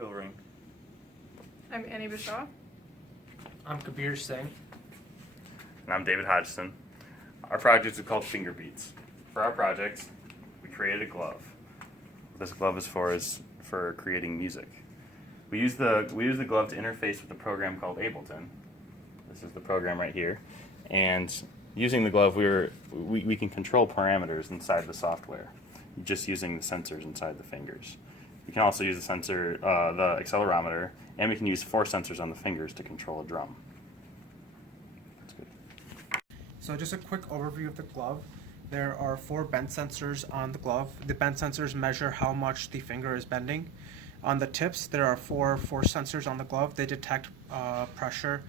Phil Ring. I'm Annie Bishaw. I'm Kabir Singh. And I'm David Hodgson. Our project is called Finger Beatz. For our project, we created a glove. What this glove is for creating music. We use the glove to interface with a program called Ableton. This is the program right here. And using the glove, we can control parameters inside the software, just using the sensors inside the fingers. We can also use the sensor, the accelerometer, and we can use 4 sensors on the fingers to control a drum. That's good. So just a quick overview of the glove. There are 4 bend sensors on the glove. The bend sensors measure how much the finger is bending. On the tips, there are 4 force sensors on the glove. They detect pressure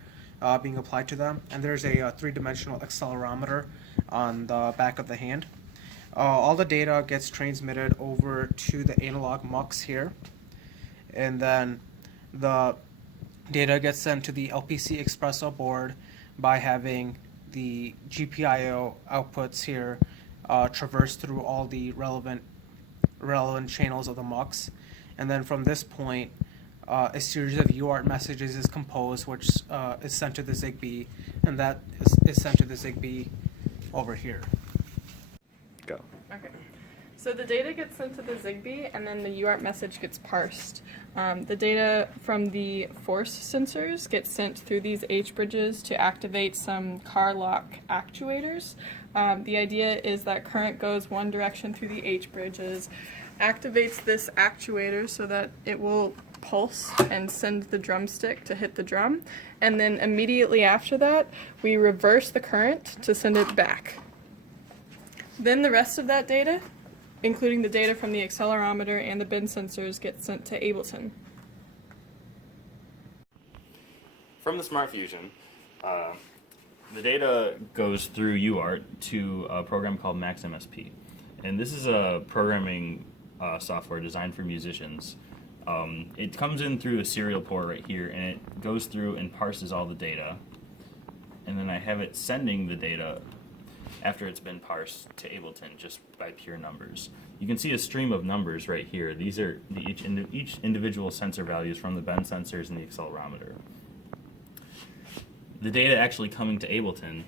being applied to them. And there's a 3-dimensional accelerometer on the back of the hand. All the data gets transmitted over to the analog mux here. And then the data gets sent to the LPC Espresso board by having the GPIO outputs here traverse through all the relevant channels of the mux. And then from this point, a series of UART messages is composed, which is sent to the Zigbee, and that is sent to the Zigbee over here. Go. Okay. So the data gets sent to the Zigbee, and then the UART message gets parsed. The data from the force sensors gets sent through these H bridges to activate some car lock actuators. The idea is that current goes one direction through the H bridges, activates this actuator so that it will pulse and send the drumstick to hit the drum, and then immediately after that we reverse the current to send it back. Then the rest of that data, including the data from the accelerometer and the bend sensors, get sent to Ableton. From the Smart Fusion, the data goes through UART to a program called MaxMSP. And this is a programming software designed for musicians. It comes in through a serial port right here, and it goes through and parses all the data. And then I have it sending the data after it's been parsed to Ableton just by pure numbers. You can see a stream of numbers right here. These are each individual sensor values from the bend sensors and the accelerometer. The data actually coming to Ableton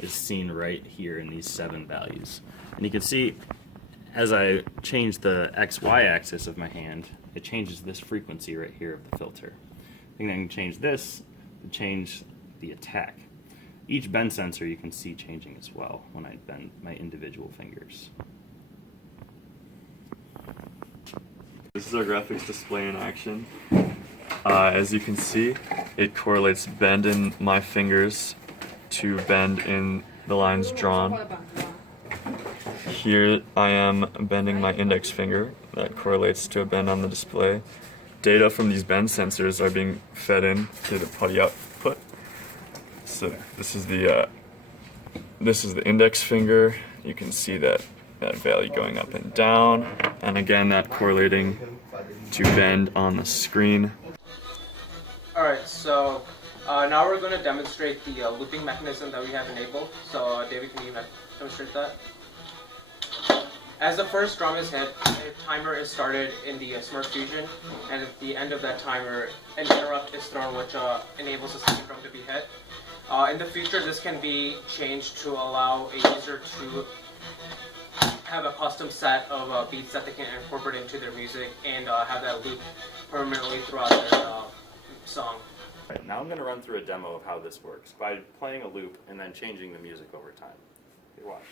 is seen right here in these 7 values. And you can see as I change the XY axis of my hand, it changes this frequency right here of the filter. And I can change this to change the attack. Each bend sensor you can see changing as well when I bend my individual fingers. This is our graphics display in action. As you can see, it correlates bend in my fingers to bend in the lines drawn. Here I am bending my index finger. That correlates to a bend on the display. Data from these bend sensors are being fed in to the putty output. So this is the index finger. You can see that value going up and down, and again that correlating to bend on the screen. Alright, so now we're going to demonstrate the looping mechanism that we have enabled. So David, can you demonstrate that? As the first drum is hit, a timer is started in the Smart Fusion, and at the end of that timer, an interrupt is thrown, which enables the second drum to be hit. In the future, this can be changed to allow a user to have a custom set of beats that they can incorporate into their music and have that loop permanently throughout their song. Right, now I'm going to run through a demo of how this works by playing a loop and then changing the music over time. Okay, watch.